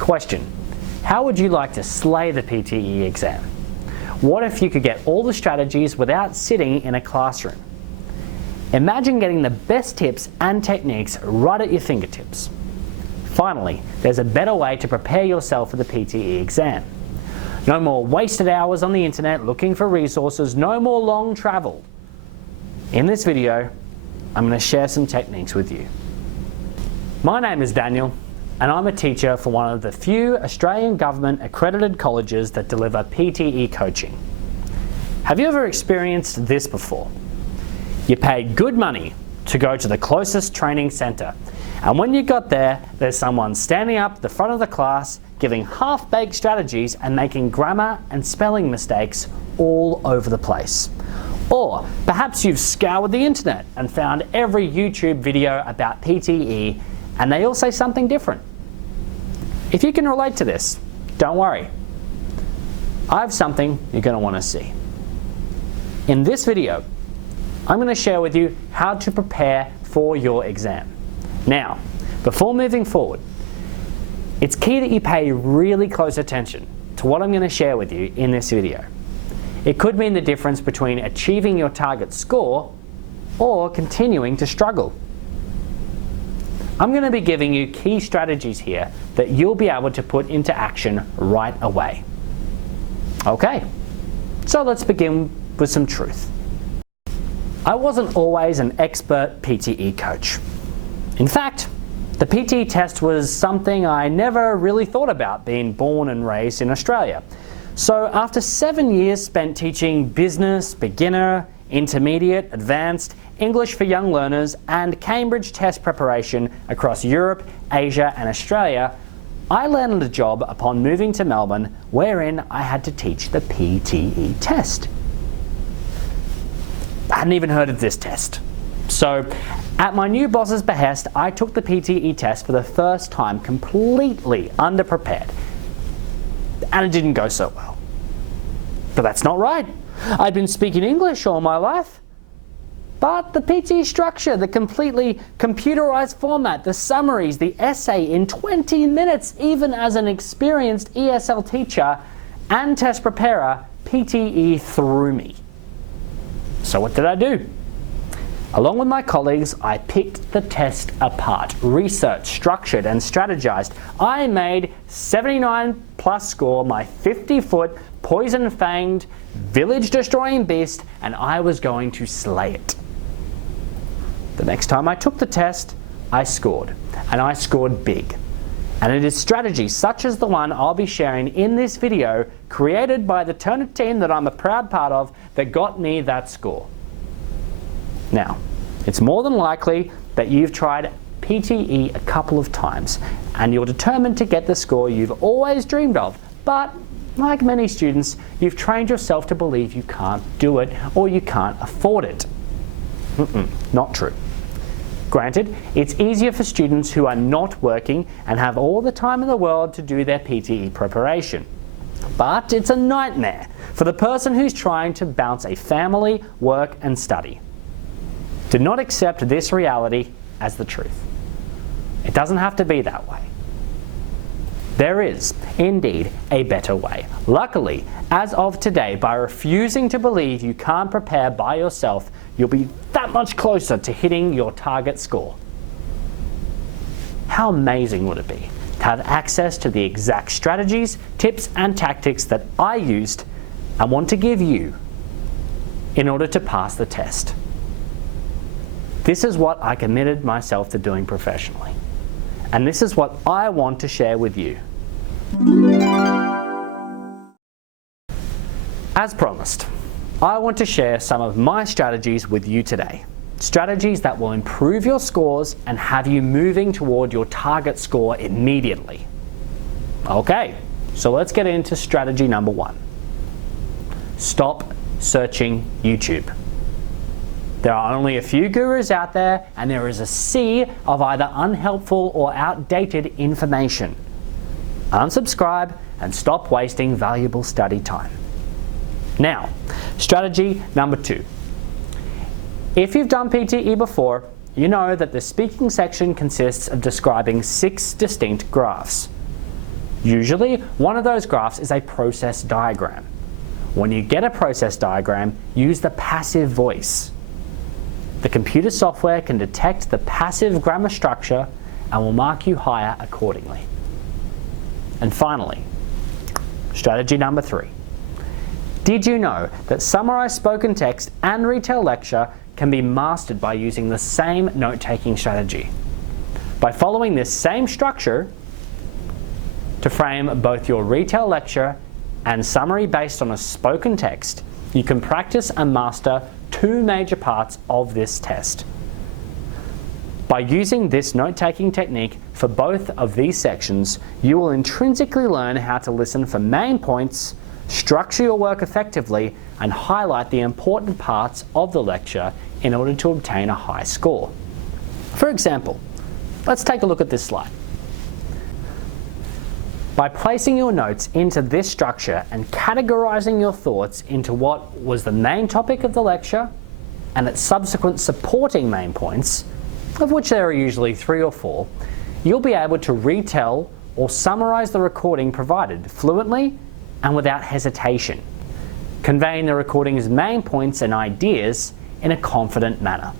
Question: how would you like to slay the PTE exam? What if you could get all the strategies without sitting in a classroom? Imagine getting the best tips and techniques right at your fingertips. Finally, there's a better way to prepare yourself for the PTE exam. No more wasted hours on the internet looking for resources, no more long travel. In this video, I'm going to share some techniques with you. My name is Daniel, and I'm a teacher for one of the few Australian government accredited colleges that deliver PTE coaching. Have you ever experienced this before? You paid good money to go to the closest training centre, and when you got there, there's someone standing up the front of the class giving half-baked strategies and making grammar and spelling mistakes all over the place. Or perhaps you've scoured the internet and found every YouTube video about PTE and they all say something different. If you can relate to this, don't worry. I have something you're going to want to see. In this video, I'm going to share with you how to prepare for your exam. Now, before moving forward, it's key that you pay really close attention to what I'm going to share with you in this video. It could mean the difference between achieving your target score or continuing to struggle. I'm going to be giving you key strategies here that you'll be able to put into action right away. Okay, so let's begin with some truth. I wasn't always an expert PTE coach. In fact, the PTE test was something I never really thought about, being born and raised in Australia. So after 7 years spent teaching business, beginner, intermediate, advanced, English for young learners, and Cambridge test preparation across Europe, Asia, and Australia, I landed a job upon moving to Melbourne, wherein I had to teach the PTE test. I hadn't even heard of this test. So, at my new boss's behest, I took the PTE test for the first time completely underprepared. And it didn't go so well. But that's not right. I'd been speaking English all my life. But the PTE structure, the completely computerized format, the summaries, the essay in 20 minutes, even as an experienced ESL teacher and test preparer, PTE threw me. So what did I do? Along with my colleagues, I picked the test apart, researched, structured, and strategized. I made 79 plus score, my 50-foot, poison-fanged, village-destroying beast, and I was going to slay it. The next time I took the test, I scored, and I scored big. And it is strategies such as the one I'll be sharing in this video, created by the Turner team that I'm a proud part of, that got me that score. Now, it's more than likely that you've tried PTE a couple of times, and you're determined to get the score you've always dreamed of, but like many students, you've trained yourself to believe you can't do it or you can't afford it. Not true. Granted, it's easier for students who are not working and have all the time in the world to do their PTE preparation. But it's a nightmare for the person who's trying to balance a family, work, and study. Do not accept this reality as the truth. It doesn't have to be that way. There is, indeed, a better way. Luckily, as of today, by refusing to believe you can't prepare by yourself, you'll be that much closer to hitting your target score. How amazing would it be to have access to the exact strategies, tips, and tactics that I used and want to give you in order to pass the test? This is what I committed myself to doing professionally. And this is what I want to share with you. As promised, I want to share some of my strategies with you today. Strategies that will improve your scores and have you moving toward your target score immediately. Okay, so let's get into strategy number 1. Stop searching YouTube. There are only a few gurus out there, and there is a sea of either unhelpful or outdated information. Unsubscribe and stop wasting valuable study time. Now, strategy number 2. If you've done PTE before, you know that the speaking section consists of describing 6 distinct graphs. Usually, one of those graphs is a process diagram. When you get a process diagram, use the passive voice. The computer software can detect the passive grammar structure and will mark you higher accordingly. And finally, strategy number 3. Did you know that summarized spoken text and retail lecture can be mastered by using the same note-taking strategy? By following this same structure to frame both your retail lecture and summary based on a spoken text, you can practice and master 2 major parts of this test. By using this note-taking technique for both of these sections, you will intrinsically learn how to listen for main points, structure your work effectively, and highlight the important parts of the lecture in order to obtain a high score. For example, let's take a look at this slide. By placing your notes into this structure and categorizing your thoughts into what was the main topic of the lecture and its subsequent supporting main points, of which there are usually 3 or 4, you'll be able to retell or summarize the recording provided fluently and without hesitation, conveying the recording's main points and ideas in a confident manner.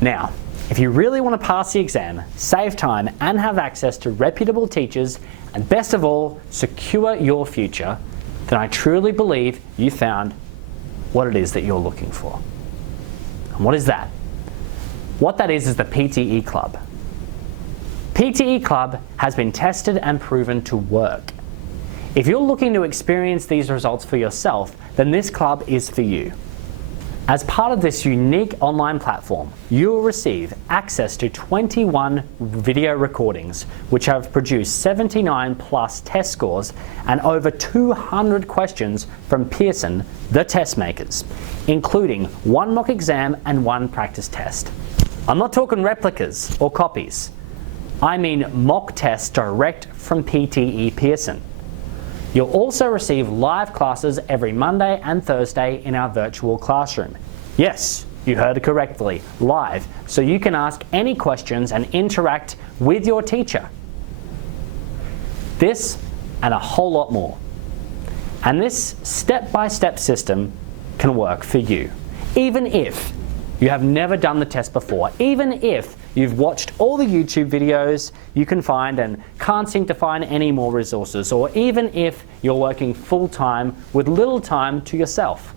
Now, if you really want to pass the exam, save time and have access to reputable teachers, and best of all, secure your future, then I truly believe you found what it is that you're looking for. And what is that? What that is the PTE Club. PTE Club has been tested and proven to work. If you're looking to experience these results for yourself, then this club is for you. As part of this unique online platform, you will receive access to 21 video recordings, which have produced 79 plus test scores and over 200 questions from Pearson, the test makers, including 1 mock exam and 1 practice test. I'm not talking replicas or copies. I mean mock tests direct from PTE Pearson. You'll also receive live classes every Monday and Thursday in our virtual classroom. Yes, you heard it correctly, live, so you can ask any questions and interact with your teacher. This and a whole lot more. And this step-by-step system can work for you, even if you have never done the test before, even if you've watched all the YouTube videos you can find and can't seem to find any more resources, or even if you're working full-time with little time to yourself.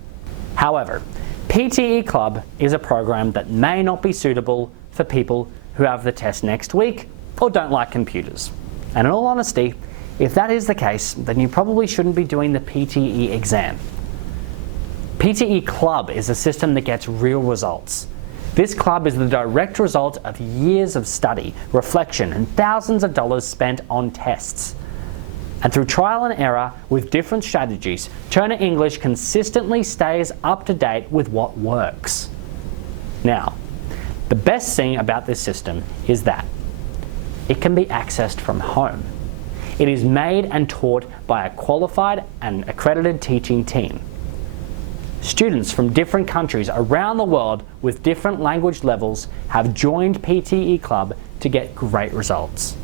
However, PTE Club is a program that may not be suitable for people who have the test next week or don't like computers. And in all honesty, if that is the case, then you probably shouldn't be doing the PTE exam. PTE Club is a system that gets real results. This club is the direct result of years of study, reflection, and thousands of dollars spent on tests. And through trial and error with different strategies, Turner English consistently stays up to date with what works. Now, the best thing about this system is that it can be accessed from home. It is made and taught by a qualified and accredited teaching team. Students from different countries around the world with different language levels have joined PTE Club to get great results.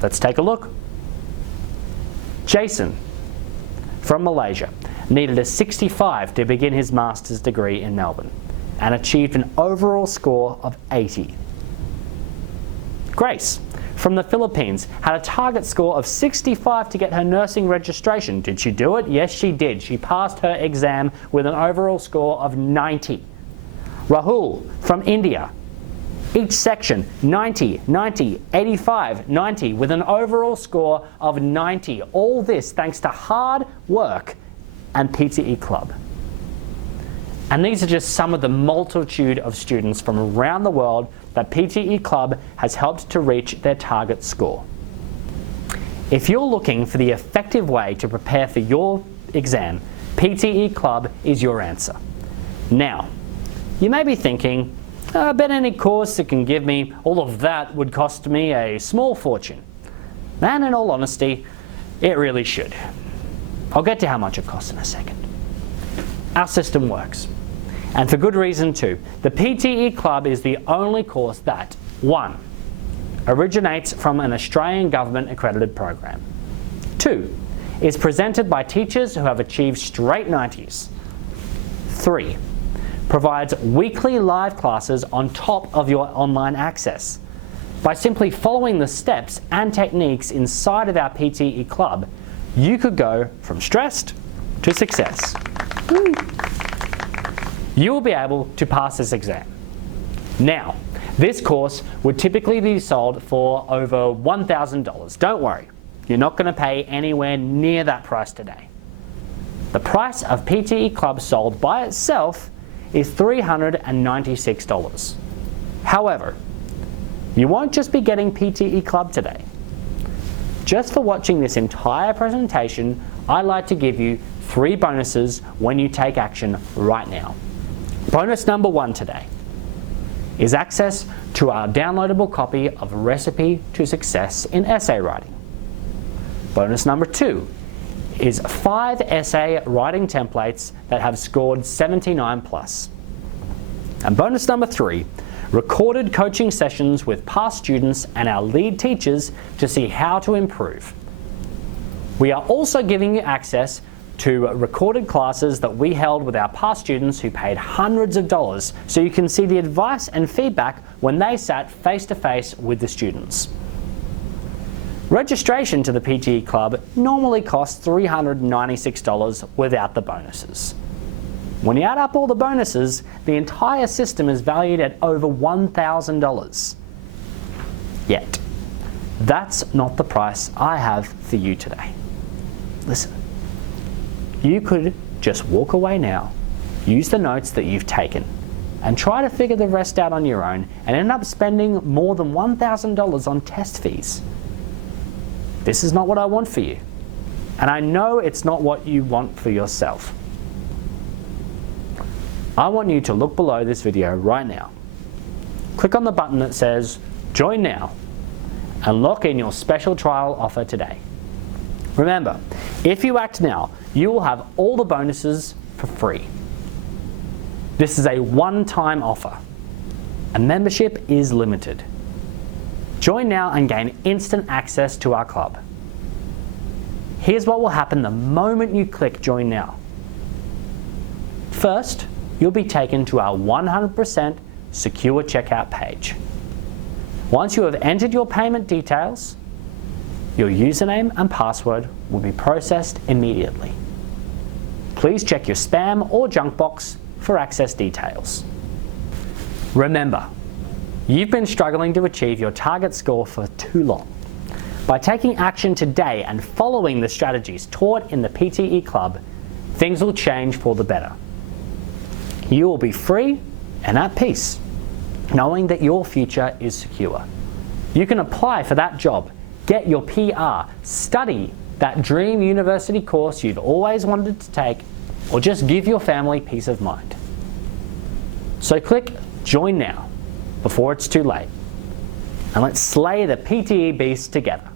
Let's take a look. Jason from Malaysia needed a 65 to begin his master's degree in Melbourne and achieved an overall score of 80. Grace from the Philippines had a target score of 65 to get her nursing registration. Did she do it? Yes, she did. She passed her exam with an overall score of 90. Rahul from India, each section 90, 90, 85, 90 with an overall score of 90. All this thanks to hard work and PTE Club. And these are just some of the multitude of students from around the world that PTE Club has helped to reach their target score. If you're looking for the effective way to prepare for your exam, PTE Club is your answer. Now, you may be thinking, I bet any course that can give me all of that would cost me a small fortune. And in all honesty, it really should. I'll get to how much it costs in a second. Our system works. And for good reason too. The PTE Club is the only course that, 1, originates from an Australian government accredited program. 2. Is presented by teachers who have achieved straight 90s. 3. Provides weekly live classes on top of your online access. By simply following the steps and techniques inside of our PTE Club, you could go from stressed to success. Woo. You will be able to pass this exam. Now, this course would typically be sold for over $1,000. Don't worry, you're not going to pay anywhere near that price today. The price of PTE Club sold by itself is $396. However, you won't just be getting PTE Club today. Just for watching this entire presentation, I'd like to give you 3 bonuses when you take action right now. Bonus number 1 today is access to our downloadable copy of Recipe to Success in Essay Writing. Bonus number 2 is 5 essay writing templates that have scored 79+. And bonus number 3, recorded coaching sessions with past students and our lead teachers to see how to improve. We are also giving you access to recorded classes that we held with our past students who paid hundreds of dollars, so you can see the advice and feedback when they sat face to face with the students. Registration to the PTE Club normally costs $396 without the bonuses. When you add up all the bonuses, the entire system is valued at over $1,000. Yet, that's not the price I have for you today. Listen, you could just walk away now, use the notes that you've taken, and try to figure the rest out on your own and end up spending more than $1,000 on test fees. This is not what I want for you, and I know it's not what you want for yourself. I want you to look below this video right now. Click on the button that says Join Now and lock in your special trial offer today. Remember, if you act now, you will have all the bonuses for free. This is a one-time offer, and membership is limited. Join now and gain instant access to our club. Here's what will happen the moment you click Join Now. First, you'll be taken to our 100% secure checkout page. Once you have entered your payment details, your username and password will be processed immediately. Please check your spam or junk box for access details. Remember, you've been struggling to achieve your target score for too long. By taking action today and following the strategies taught in the PTE Club, things will change for the better. You will be free and at peace, knowing that your future is secure. You can apply for that job, get your PR, study that dream university course you've always wanted to take, or just give your family peace of mind. So click Join Now before it's too late, and let's slay the PTE beast together.